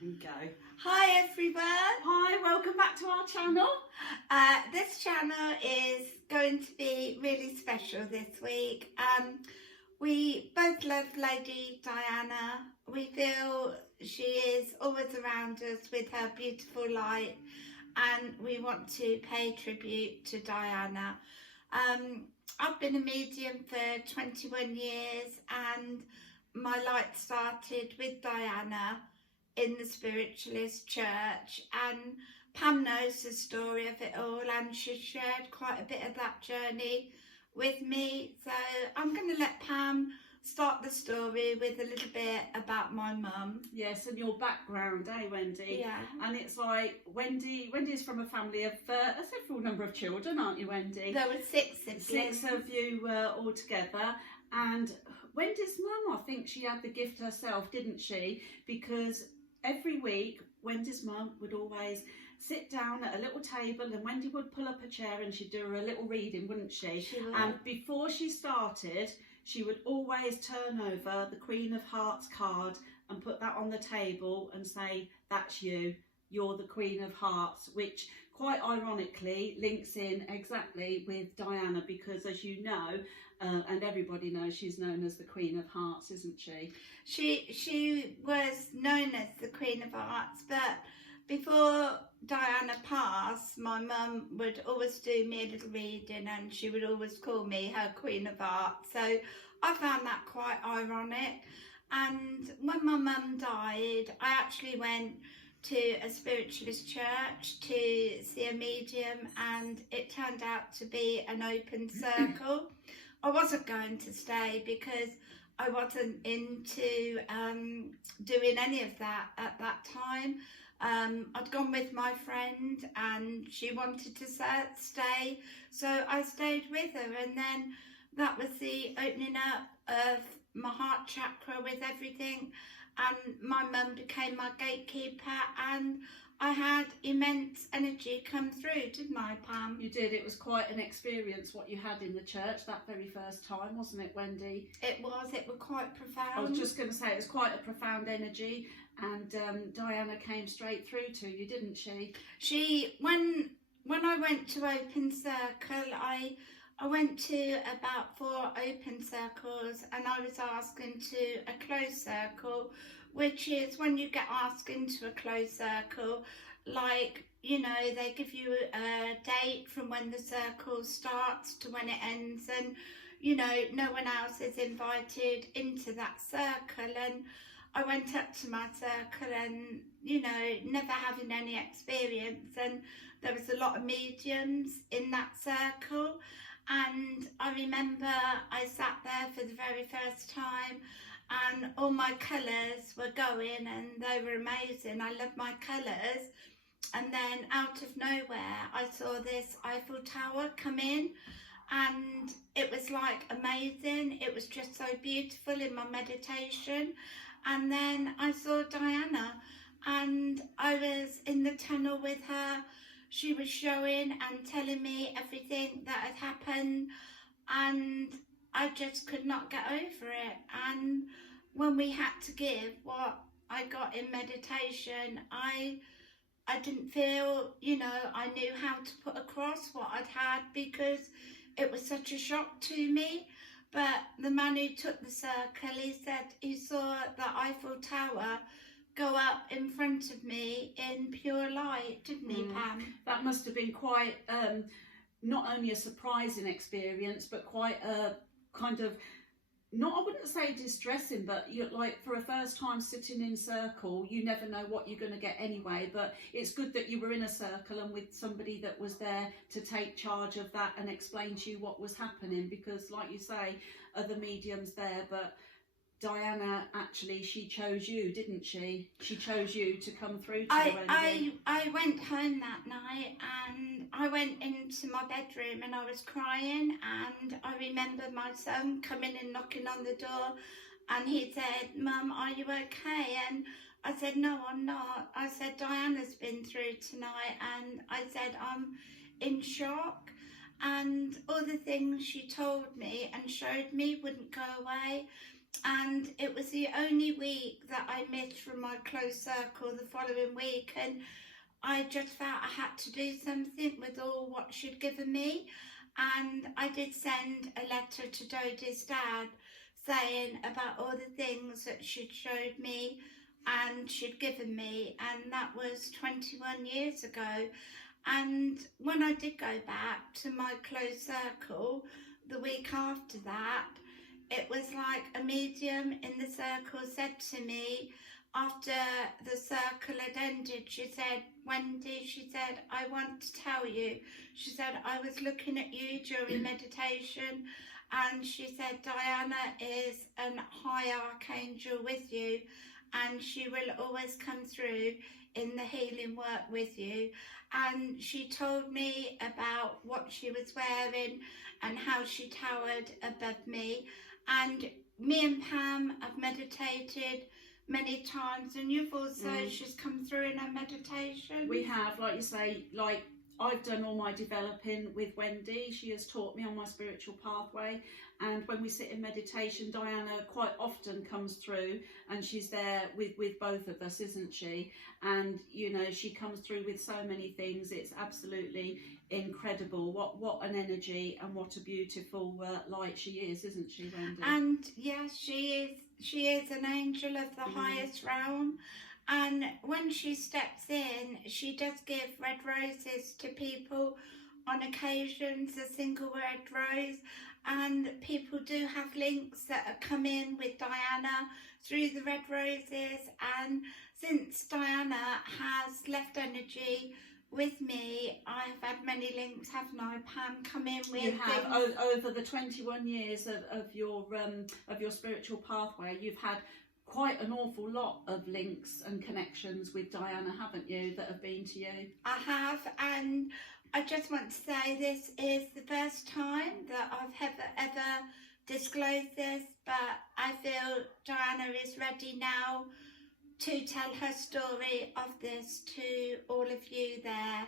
And go. Hi everyone. Hi, welcome back to our channel. This channel is going to be really special this week. We both love Lady Diana. We feel she is always around us with her beautiful light, and we want to pay tribute to Diana. I've been a medium for 21 years, and my light started with Diana in the Spiritualist Church, and Pam knows the story of it all, and she shared quite a bit of that journey with me. So I'm going to let Pam start the story with a little bit about my mum. Yes, and your background, Wendy? Yeah. And it's like Wendy's from a family of a several number of children, aren't you, Wendy? There were 6 siblings. 6 of you all together. And Wendy's mum, I think she had the gift herself, didn't she? Because every week Wendy's mum would always sit down at a little table, and Wendy would pull up a chair and she'd do her a little reading, wouldn't she? She would. And before she started, she would always turn over the Queen of Hearts card and put that on the table and say, "That's you, you're the Queen of Hearts," which quite ironically links in exactly with Diana, because as you know, and everybody knows, she's known as the Queen of Hearts, isn't she? She was known as the Queen of Hearts, but before Diana passed, my mum would always do me a little reading, and she would always call me her Queen of Hearts. So I found that quite ironic. And when my mum died, I actually went to a Spiritualist Church to see a medium, and it turned out to be an open circle. I wasn't going to stay because I wasn't into doing any of that at that time. I'd gone with my friend and she wanted to stay, so I stayed with her, and then that was the opening up of my heart chakra with everything, and my mum became my gatekeeper, and I had immense energy come through, didn't I, Pam? You did. It was quite an experience what you had in the church that very first time, wasn't it, Wendy? It was quite profound. I was just going to say, it was quite a profound energy, and Diana came straight through to you, didn't she? When I went to open circle, I went to about 4 open circles, and I was asked into a closed circle, which is when you get asked into a closed circle, like, you know, they give you a date from when the circle starts to when it ends, and, you know, no one else is invited into that circle. And I went up to my circle, and, you know, never having any experience, and there was a lot of mediums in that circle. And I remember I sat there for the very first time, and all my colours were going, and they were amazing. I love my colours. And then out of nowhere, I saw this Eiffel Tower come in, and it was like amazing. It was just so beautiful in my meditation. And then I saw Diana, and I was in the tunnel with her. She was showing and telling me everything that had happened, and I just could not get over it. And when we had to give what I got in meditation, I didn't feel, you know, I knew how to put across what I'd had, because it was such a shock to me. But the man who took the circle, he said he saw the Eiffel Tower go up in front of me in pure light, didn't he, Pam? That must have been quite not only a surprising experience, but quite a kind of, I wouldn't say distressing, but you're like, for a first time sitting in circle, you never know what you're going to get anyway. But it's good that you were in a circle and with somebody that was there to take charge of that and explain to you what was happening, because like you say, other mediums there, but Diana, actually, she chose you, didn't she? She chose you to come through to her. I went home that night, and I went into my bedroom and I was crying, and I remember my son coming and knocking on the door, and he said, "Mum, are you okay?" And I said, "No, I'm not." I said, "Diana's been through tonight," and I said, "I'm in shock." And all the things she told me and showed me wouldn't go away. and it was the only week that I missed from my close circle the following week, and I just felt I had to do something with all what she'd given me. And I did send a letter to Dodie's dad saying about all the things that she'd showed me and she'd given me, and that was 21 years ago. And when I did go back to my close circle the week after that, it was like a medium in the circle said to me, after the circle had ended, she said, "Wendy," she said, "I want to tell you." She said, "I was looking at you during meditation," and she said, "Diana is a high archangel with you, and she will always come through in the healing work with you." And she told me about what she was wearing and how she towered above me. And me and Pam have meditated many times, and you've also, she's come through in her meditation. We have, like you say, like I've done all my developing with Wendy. She has taught me on my spiritual pathway, and when we sit in meditation, Diana quite often comes through, and she's there with both of us, isn't she? And you know, she comes through with so many things. It's absolutely incredible. What an energy, and what a beautiful light she is, isn't she, Wendy? And yes, she is an angel of the highest realm. And when she steps in, she does give red roses to people on occasions, a single red rose. And people do have links that are come in with Diana through the red roses. And since Diana has left energy with me, I've had many links, haven't I, Pam, come in with? You have. Over the 21 years of your spiritual pathway, you've had quite an awful lot of links and connections with Diana, haven't you, that have been to you? I have, and I just want to say this is the first time that I've ever disclosed this, but I feel Diana is ready now to tell her story of this to all of you there.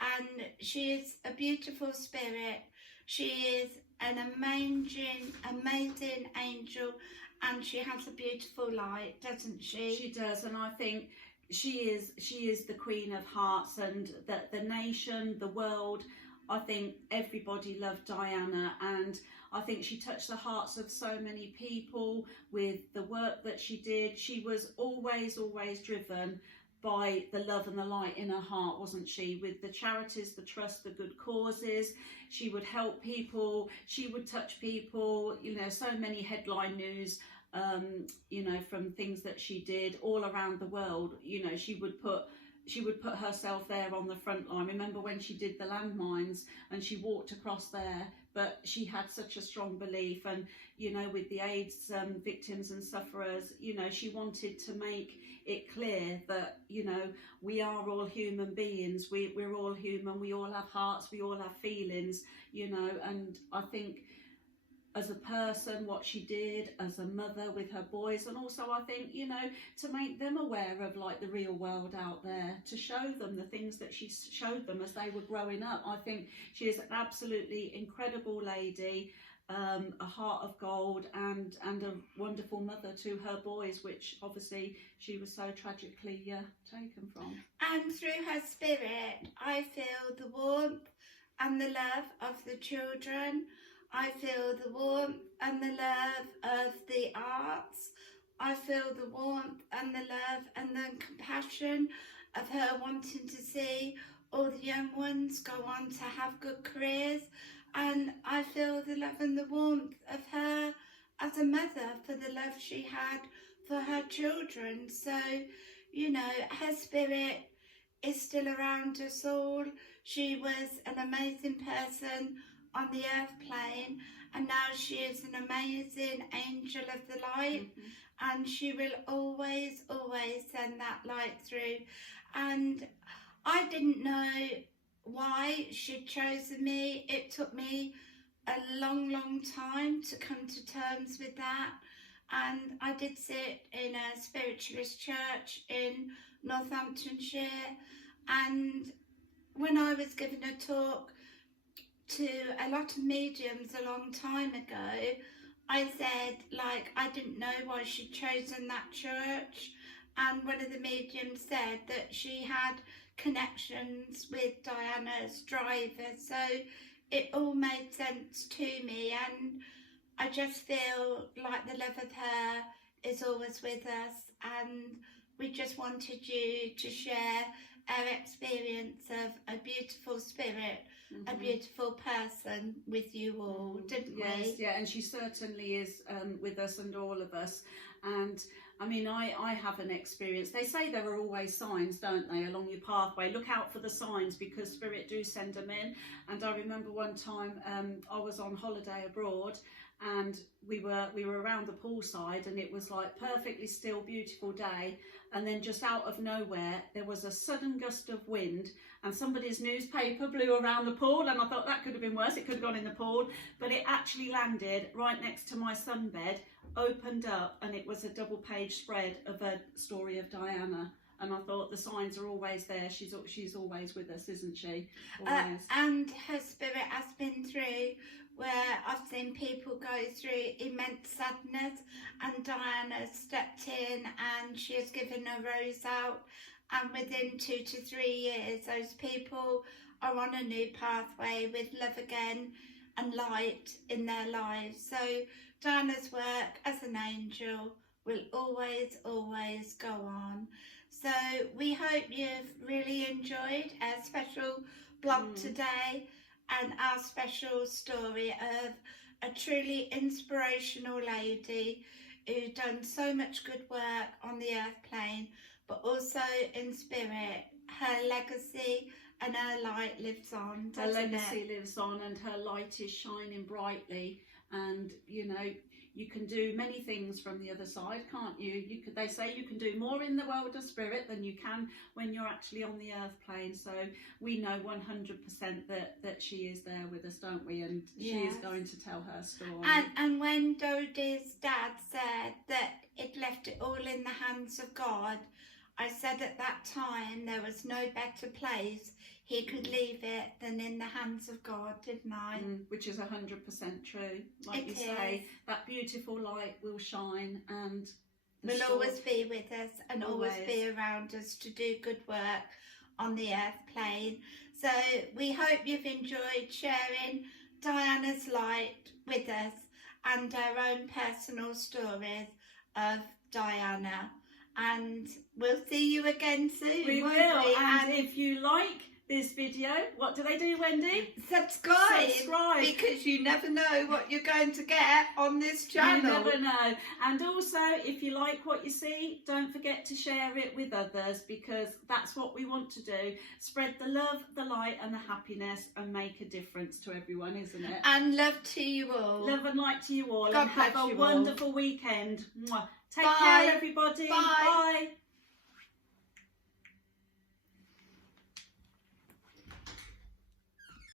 And she is a beautiful spirit. She is an amazing angel, and she has a beautiful light, doesn't she? She does, and I think she is the Queen of Hearts, and that the nation, the world, I think everybody loved Diana, and I think she touched the hearts of so many people with the work that she did. She was always driven by the love and the light in her heart, wasn't she? With the charities, the trust, the good causes. She would help people, she would touch people, you know, so many headline news, you know, from things that she did all around the world. You know, she would put herself there on the front line. Remember when she did the landmines and she walked across there, but she had such a strong belief. And, you know, with the AIDS victims and sufferers, you know, she wanted to make it clear that, you know, we are all human beings. We're all human. We all have hearts. We all have feelings, you know. And I think as a person, what she did as a mother with her boys, and also I think, you know, to make them aware of like the real world out there, to show them the things that she showed them as they were growing up. I think she is an absolutely incredible lady, a heart of gold, and a wonderful mother to her boys, which obviously she was so tragically taken from. And through her spirit, I feel the warmth and the love of the children. I feel the warmth and the love of the arts. I feel the warmth and the love and the compassion of her wanting to see all the young ones go on to have good careers. And I feel the love and the warmth of her as a mother for the love she had for her children. So, you know, her spirit is still around us all. She was an amazing person on the earth plane, and now she is an amazing angel of the light, and she will always send that light through. And I didn't know why she'd chosen me. It took me a long time to come to terms with that, and I did sit in a Spiritualist Church in Northamptonshire, and when I was giving a talk to a lot of mediums a long time ago, I said, like, I didn't know why she'd chosen that church. And one of the mediums said that she had connections with Diana's driver. So it all made sense to me. And I just feel like the love of her is always with us. And we just wanted you to share our experience of a beautiful spirit, a beautiful person with you all, didn't Yes, we? yeah, and she certainly is with us and all of us. And I mean, I have an experience. They say there are always signs, don't they, along your pathway. Look out for the signs, because Spirit do send them in. And I remember one time I was on holiday abroad, and we were around the poolside, and it was like perfectly still, beautiful day. And then just out of nowhere, there was a sudden gust of wind, and somebody's newspaper blew around the pool, and I thought that could have been worse. It could have gone in the pool, but it actually landed right next to my sunbed, opened up, and it was a double-page spread of a story of Diana. And I thought, the signs are always there. She's always with us, isn't she? And her spirit has been through where I've seen people go through immense sadness, and Diana stepped in and she has given a rose out, and within 2 to 3 years those people are on a new pathway with love again and light in their lives. So Diana's work as an angel will always go on. So we hope you've really enjoyed our special blog today, and our special story of a truly inspirational lady who done so much good work on the earth plane, but also in spirit. Her legacy and her light lives on, her doesn't legacy it? lives on, and her light is shining brightly. And you know, you can do many things from the other side, can't you? They say you can do more in the world of spirit than you can when you're actually on the earth plane. So we know 100% that she is there with us, don't we? And she is going to tell her story. And when Dodie's dad said that it left it all in the hands of God, I said at that time there was no better place he could leave it than in the hands of God, didn't I? Which is 100% true. Like you say, that beautiful light will shine, and will always be with us and always be around us to do good work on the earth plane. So we hope you've enjoyed sharing Diana's light with us and our own personal stories of Diana. And we'll see you again soon. We will. And if you like this video, what do they do, Wendy? Subscribe. Because you never know what you're going to get on this channel. You never know. And also, if you like what you see, don't forget to share it with others, because that's what we want to do. Spread the love, the light and the happiness, and make a difference to everyone, isn't it? And love to you all. Love and light to you all. God and have bless a you wonderful weekend. Mwah. Take Bye. care, everybody. Bye. Bye.